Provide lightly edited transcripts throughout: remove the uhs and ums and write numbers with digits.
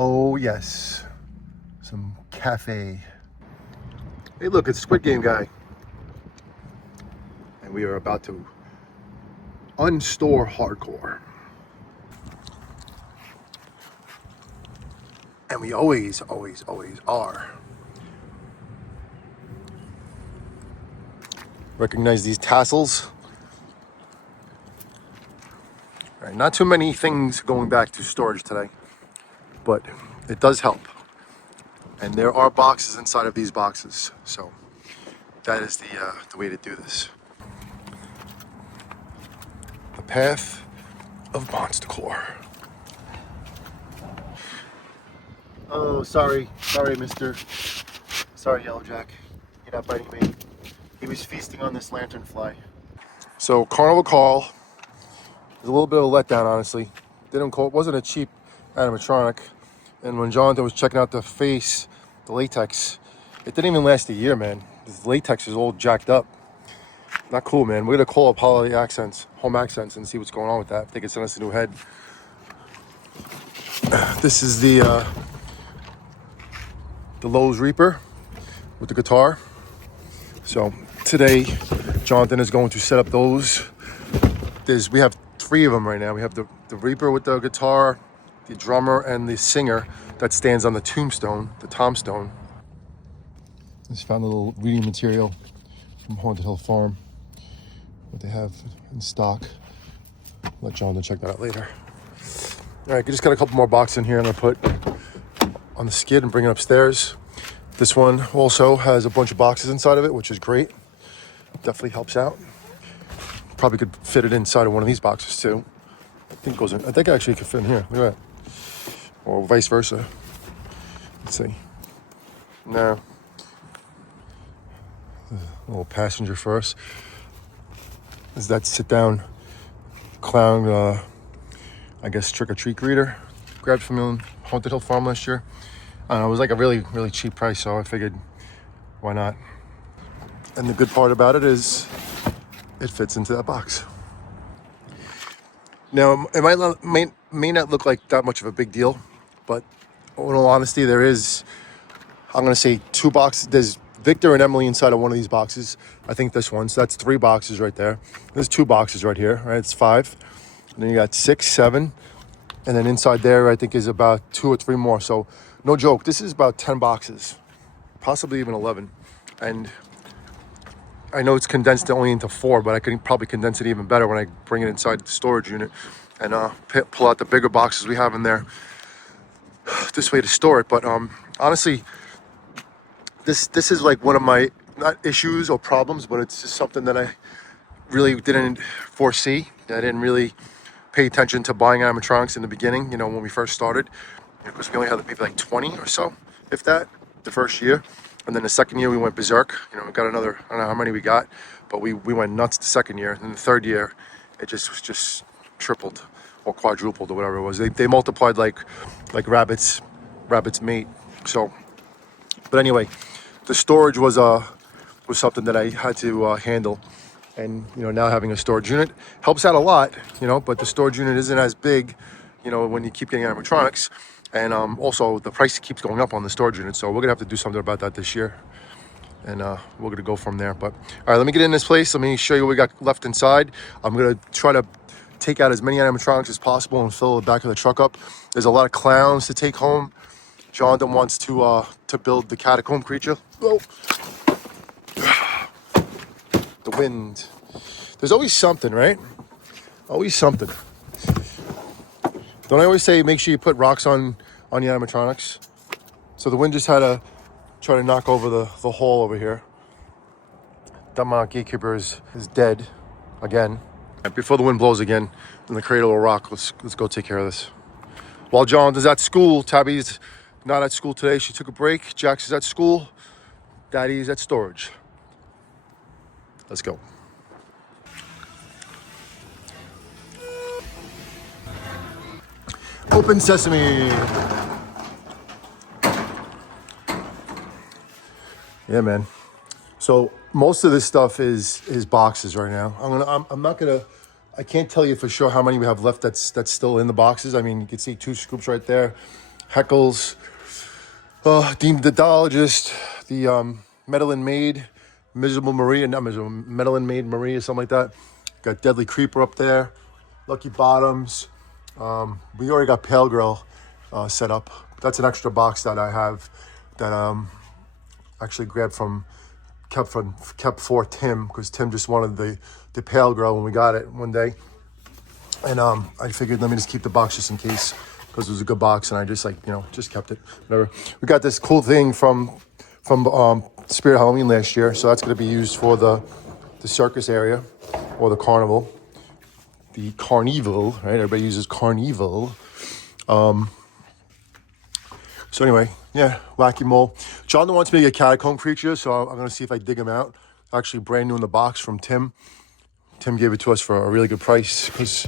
Oh yes, some cafe. Hey look, it's Squid Game guy. And we are about to unstore hardcore. And we always are. Recognize these tassels? All right, not too many things going back to storage today, but it does help. And there are boxes inside of these boxes, so that is the way to do this. The path of Monstercore. Oh, sorry, mister. Sorry, Yellowjack. You're not biting me. He was feasting on this lanternfly. So Carnival Carl is a little bit of a letdown, honestly. It wasn't a cheap animatronic. And when Jonathan was checking out the face, the latex, it didn't even last a year, man. This latex is all jacked up. Not cool, man. We're gonna call up Home Accents, and see what's going on with that. If they can send us a new head. This is the Lowe's Reaper with the guitar. So today, Jonathan is going to set up those. We have 3 of them right now. We have the Reaper with the guitar, the drummer, and the singer that stands on the tombstone, the tombstone. Just found a little reading material from Haunted Hill Farm, what they have in stock. Let Jonathan check that out later. All right, I just got a couple more boxes in here I'm gonna put on the skid and bring it upstairs. This one also has a bunch of boxes inside of it, which is great. Definitely helps out. Probably could fit it inside of one of these boxes too. I think it actually could fit in here. Look at that. Or vice versa. Let's see. No. A little passenger first. Is that sit down clown, I guess trick-or-treat greeter. Grabbed from the Haunted Hill Farm last year. I don't know, it was like a really, really cheap price, so I figured, why not? And the good part about it is it fits into that box. Now, it may not look like that much of a big deal, but in all honesty, there is, I'm gonna say 2 boxes. There's Victor and Emily inside of one of these boxes. I think this one, so that's 3 boxes right there. There's 2 boxes right here, right? It's 5. And then you got 6, 7. And then inside there, I think is about 2 or 3 more. So no joke, this is about 10 boxes, possibly even 11. And I know it's condensed only into 4, but I can probably condense it even better when I bring it inside the storage unit and pull out the bigger boxes we have in there this way to store it. But honestly, this is like one of my, not issues or problems, but it's just something that I really didn't foresee. I didn't really pay attention to buying animatronics in the beginning, when we first started, because we only had maybe like 20 or so, if that, the first year. And then the second year we went berserk. We got another, I don't know how many we got, but we went nuts the second year. And then the third year, it just tripled or quadrupled or whatever it was. They multiplied like rabbits mate. So, but anyway, the storage was something that I had to handle. And, now having a storage unit helps out a lot, but the storage unit isn't as big, when you keep getting animatronics. And also the price keeps going up on the storage unit. So we're gonna have to do something about that this year. And we're gonna go from there. But all right, let me get in this place. Let me show you what we got left inside. I'm gonna try to take out as many animatronics as possible and fill the back of the truck up. There's a lot of clowns to take home. Jonathan wants to build the catacomb creature. Oh. The wind. There's always something, right? Always something. Don't I always say make sure you put rocks on the animatronics? So the wind just had to try to knock over the hole over here. That gatekeeper is dead again. And before the wind blows again, then the cradle will rock. Let's go take care of this. While Jonathan's at school, Tabby's not at school today. She took a break. Jax is at school. Daddy's at storage. Let's go. Open sesame. Yeah, man. So most of this stuff is boxes right now. I can't tell you for sure how many we have left that's still in the boxes. I mean, you can see 2 scoops right there. Heckles, Dean the Dolologist, the Medellin Maid, Miserable Maria, not Miserable, Medellin Maid Maria, something like that. Got Deadly Creeper up there, Lucky Bottoms. We already got Pale Girl set up. That's an extra box that I have that actually grabbed kept for Tim, because Tim just wanted the Pale Girl when we got it one day. And I figured let me just keep the box just in case, because it was a good box, and I just just kept it. Whatever. We got this cool thing from Spirit Halloween last year, so that's going to be used for the circus area or the carnival. The carnival, right? Everybody uses carnival. So anyway, yeah, Wacky Mole. Jonathan wants me to get catacomb creatures, so I'm going to see if I dig them out. Actually, brand new in the box from Tim. Tim gave it to us for a really good price because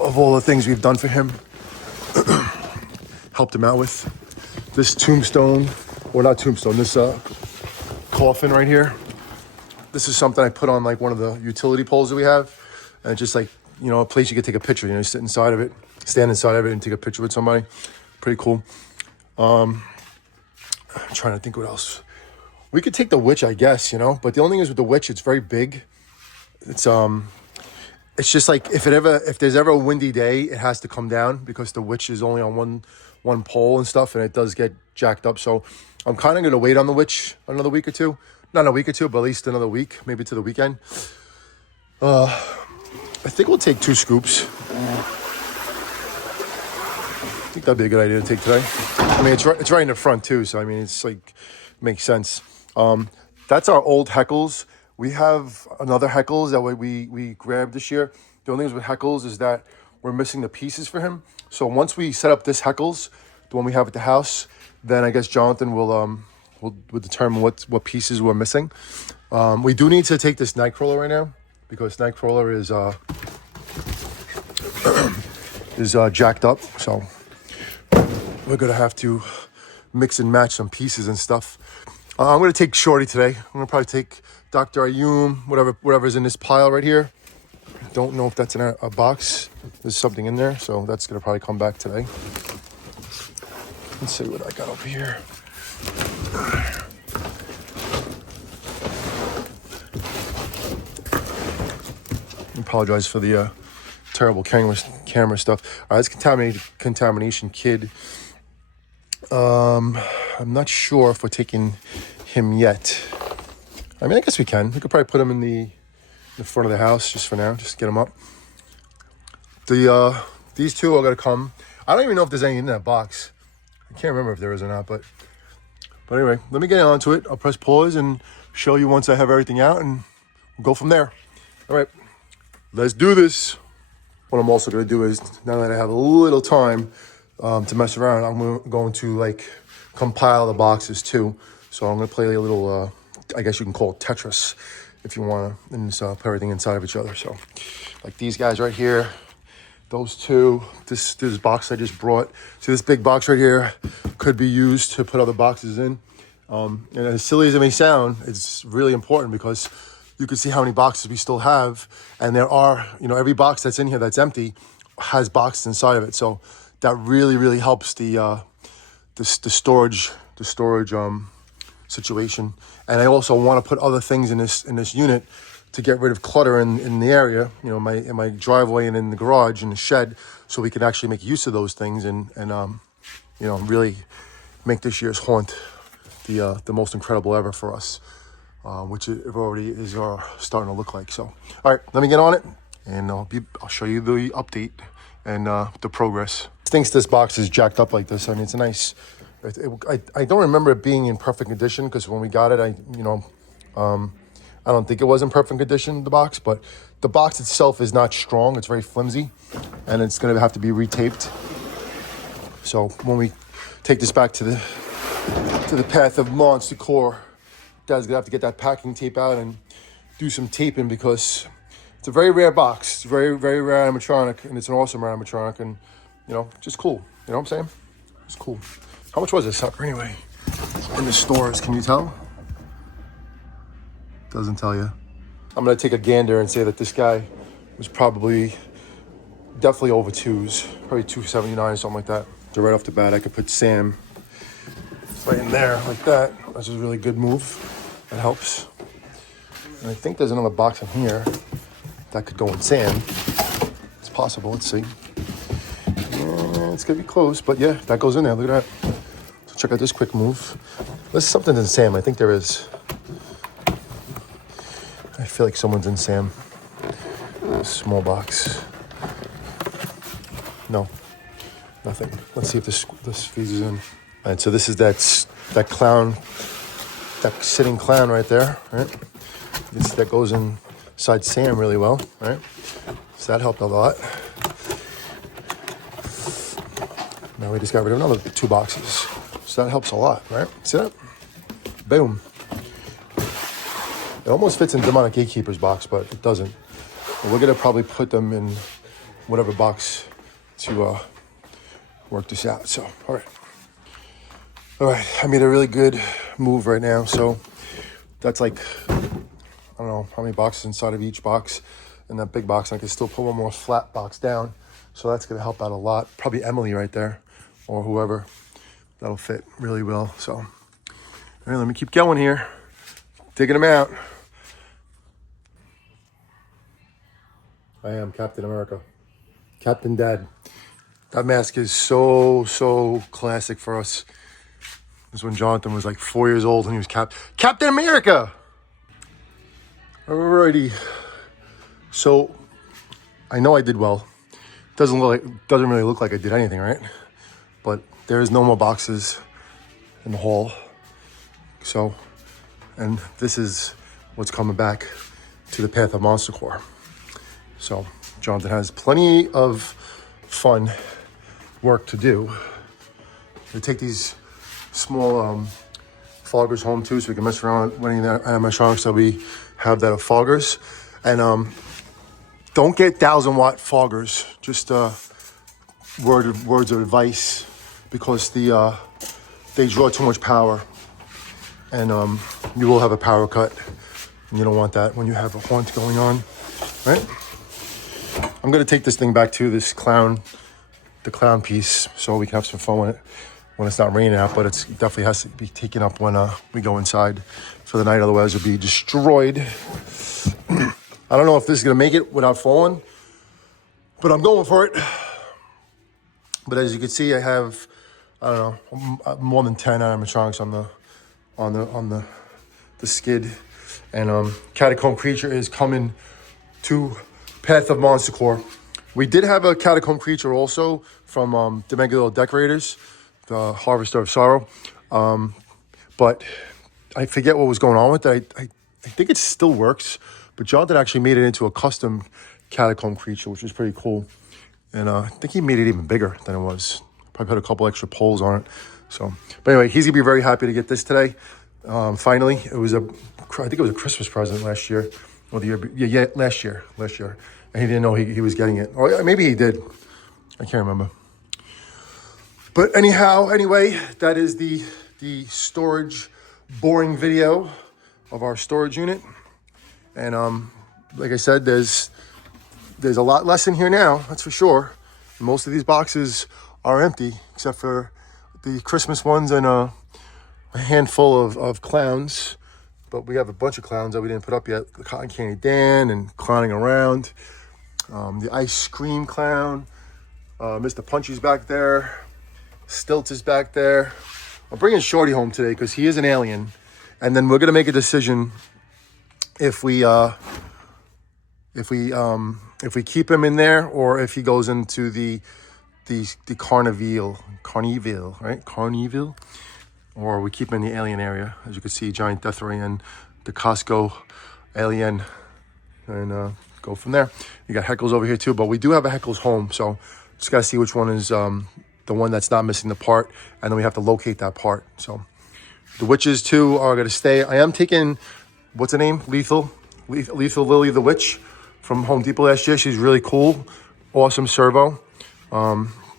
of all the things we've done for him. Helped him out with this tombstone, or not tombstone, this coffin right here. This is something I put on like one of the utility poles that we have, and it's just like, a place you could take a picture. Sit inside of it, stand inside of it, and take a picture with somebody. Pretty cool. I'm trying to think what else. We could take the witch, I guess, but the only thing is with the witch, it's very big. It's just like if there's ever a windy day, it has to come down because the witch is only on one pole and stuff, and it does get jacked up. So I'm kind of going to wait on the witch another week or two. Not a week or two, but at least another week, maybe to the weekend. I think we'll take 2 scoops. I think that'd be a good idea to take today. I mean, it's right in the front too, so I mean, it's like makes sense. That's our old Heckles. We have another Heckles that we grabbed this year. The only thing with Heckles is that we're missing the pieces for him. So once we set up this Heckles, the one we have at the house, then I guess Jonathan will determine what pieces we're missing. We do need to take this Nightcrawler right now because Nightcrawler is jacked up. So we're gonna have to mix and match some pieces and stuff. I'm gonna take Shorty today. I'm gonna probably take Dr. Ayum, whatever's in this pile right here. Don't know if that's in a box. There's something in there, so that's gonna probably come back today. Let's see what I got over here. I apologize for the terrible camera stuff. All right, it's Contamination Kid. I'm not sure if we're taking him yet. I mean, I guess we can. We could probably put him in the front of the house just for now, just get him up. These two are gonna come. I don't even know if there's any in that box. I can't remember if there is or not, but anyway, let me get onto it. I'll press pause and show you once I have everything out, and we'll go from there. All right, let's do this. What I'm also gonna do is, now that I have a little time to mess around, I'm going to like compile the boxes too. So I'm gonna play a little, I guess you can call it Tetris if you wanna, and just put everything inside of each other. So like these guys right here, those two, this box I just brought. See this big box right here could be used to put other boxes in. And as silly as it may sound, it's really important because you can see how many boxes we still have. And there are, every box that's in here that's empty has boxes inside of it. So that really, really helps the storage situation. And I also want to put other things in this unit to get rid of clutter in the area, in my driveway and in the garage and the shed, so we can actually make use of those things and really make this year's haunt the most incredible ever for us, which it already is starting to look like. So, all right, let me get on it, and I'll show you the update and the progress. Thinks this box is jacked up like this. I mean, it's a nice. I don't remember it being in perfect condition because when we got it, I don't think it was in perfect condition, the box, but the box itself is not strong. It's very flimsy, and it's going to have to be retaped. So when we take this back to the path of Monster Core, Dad's going to have to get that packing tape out and do some taping because it's a very rare box. It's a very, very rare animatronic, and it's an awesome animatronic, and, just cool. You know what I'm saying? It's cool. How much was this sucker anyway? In the stores, can you tell? Doesn't tell you. I'm gonna take a gander and say that this guy was definitely over $2s, probably $279 or something like that. So right off the bat, I could put Sam right in there like that. That's a really good move. That helps. And I think there's another box in here that could go in Sam. It's possible. Let's see. Yeah, it's gonna be close, but yeah, that goes in there. Look at that. So check out this quick move. There's something in Sam. I think there is. I feel like someone's in Sam. A small box. No, nothing. Let's see if this squeezes in. All right, so this is that clown, that sitting clown right there, right? That goes inside Sam really well, right? So that helped a lot. Now we just got rid of another 2 boxes. So that helps a lot, right? See that? Boom. It almost fits in Demonic Gatekeeper's box, but it doesn't. But we're gonna probably put them in whatever box to work this out. So, all right. I made a really good move right now. So that's like, I don't know how many boxes inside of each box. In that big box, I can still put one more flat box down. So that's gonna help out a lot. Probably Emily right there, or whoever. That'll fit really well. So, all right, let me keep going here. Digging them out. I am Captain America. Captain Dad. That mask is so classic for us. This is when Jonathan was like 4 years old and he was Captain America. Alrighty. So I know I did well. Doesn't really look like I did anything, right? But there's no more boxes in the haul. So, and this is what's coming back to the Path of Monster Core. So Jonathan has plenty of fun work to do. We take these small foggers home too, so we can mess around with any of the animatronics that we have that are foggers. And don't get 1,000-watt foggers. Just words of advice, because they draw too much power, and you will have a power cut. And you don't want that when you have a haunt going on, right? I'm gonna take this thing back to the clown piece, so we can have some fun with it when it's not raining out, but it definitely has to be taken up when we go inside for the night, otherwise it'll be destroyed. I don't know if this is gonna make it without falling, but I'm going for it. But as you can see, I have, I don't know, more than 10 animatronics on the skid. And Catacomb Creature is coming to Path of Monster Core. We did have a Catacomb Creature also from the Mega Little Decorators, the Harvester of Sorrow. But I forget what was going on with that. I think it still works, but Jonathan actually made it into a custom Catacomb Creature, which was pretty cool. And I think he made it even bigger than it was. Probably put a couple extra poles on it. So, but anyway, he's gonna be very happy to get this today. Finally, I think it was a Christmas present last year, or the year, last year. And he didn't know he was getting it. Or maybe he did. I can't remember. But anyway, that is the storage boring video of our storage unit. And like I said, there's a lot less in here now, that's for sure. Most of these boxes are empty, except for the Christmas ones and a handful of clowns. But we have a bunch of clowns that we didn't put up yet. The Cotton Candy Dan and Clowning Around. The Ice Cream Clown. Mr. Punchy's back there. Stilts is back there. I'm bringing Shorty home today because he is an alien. And then we're going to make a decision if we keep him in there or if he goes into the Carnival, right? Carnival. Or we keep him in the alien area. As you can see, Giant Death Ray and the Costco alien. And go from there. You got Heckles over here too, but we do have a Heckles home. So just got to see which one is the one that's not missing the part. And then we have to locate that part. So the witches too are going to stay. I am taking, what's her name? Lethal Lily the Witch from Home Depot last year. She's really cool. Awesome servo.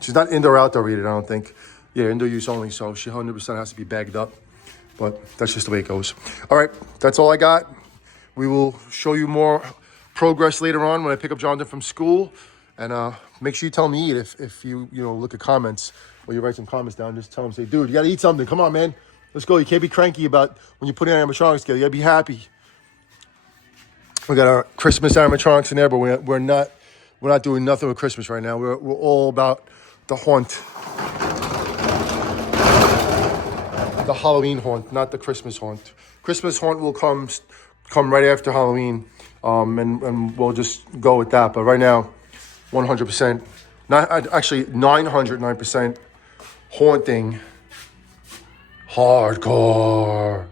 She's not indoor outdoor rated, I don't think. Yeah, indoor use only, so she 100% has to be bagged up. But that's just the way it goes. All right, that's all I got. We will show you more progress later on when I pick up Jonathan from school. And make sure you tell them to eat if you look at comments or you write some comments down. Just tell them, say, dude, you got to eat something. Come on, man. Let's go. You can't be cranky about when you put animatronics together. You got to be happy. We got our Christmas animatronics in there, but we're not doing nothing with Christmas right now. We're all about the haunt, the Halloween haunt, not the Christmas haunt. Christmas haunt will come right after Halloween, and we'll just go with that. But right now, 100%, not actually 909% haunting hardcore.